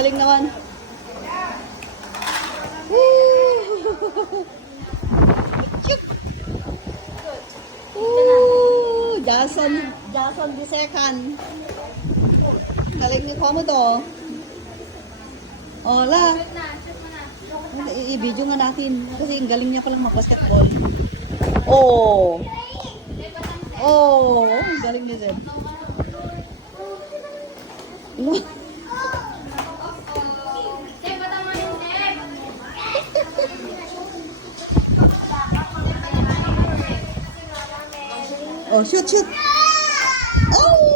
galing naman. Woo! Jason the second. Galing ni mo to. Ola. I-video nga natin. Kasi ang galing niya palang mag-basketball. Oh. Oh. Ang galing ni Zeb. Oh, shoot, shoot. Oh!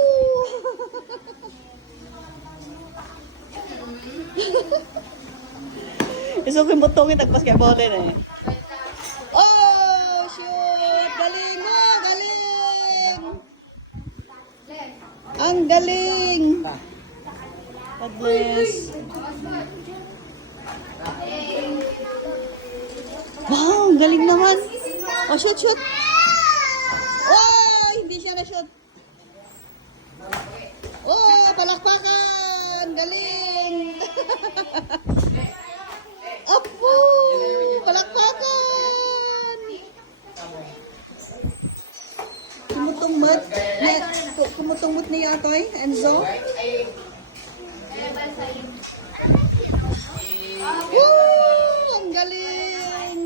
Isok yung butongin tag-basketball din eh. Oh, shoot! Galing mo! Galing! Ang galing! God bless. Wow, galing naman. Oh, shoot, shoot. Oh, hindi siya na-shoot. Oh, palakpakan. Galing. Apo, palakpakan. Kumutungmot. Kumutungmot niya ito eh, Enzo. Woo, ang galing.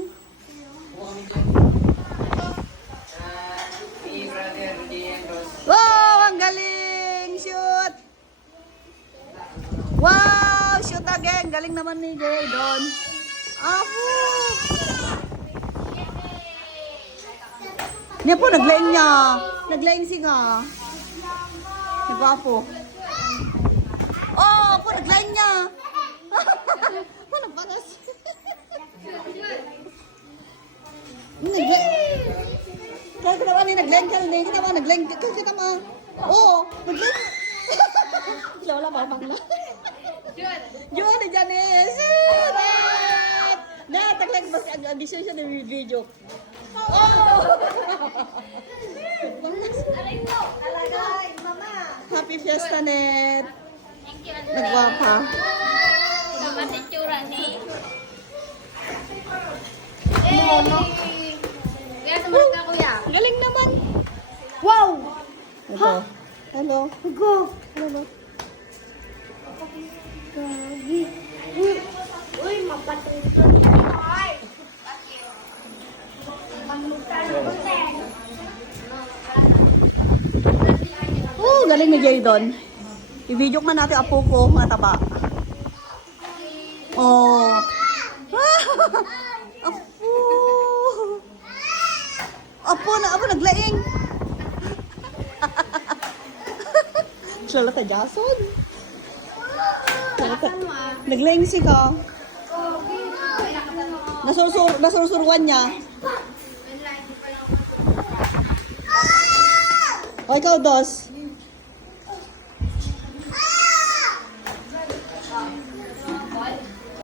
Wow, ang galing. Shoot. Wow, shoot again. Galing naman ni Gordon. Apo. Niya po, naglaing niya. Naglaing siya. Nagwapo. Oh, po, naglaing niya. Ano, paras? Naglaing. Kaya kinawa ni naglaing ka rin. Kinawa naglaing. Kaya kinawa. Oo, naglaing. Wala ba, bangla? Yun, ni Janice. Taglag ba ang addition siya ng video. Oh! Aray mo! Alagay, mama! Happy Fiesta, Net! Thank you, Ate. Nagwapa. Dapat itsura ni... Mono. Kaya tumarik ka, kuya. Galing naman. Wow! Ito. Hello. Go! Hello. Gagi. Uy, mapatulog yan. Ay! Oh, galing ni Jadon. I-video man natin apo ko, mga taba. Oh. Apo. Apo, naglaing. Sala ka, Jason. Naglaing si ka. Nasusuruan niya. O, ikaw, Dos.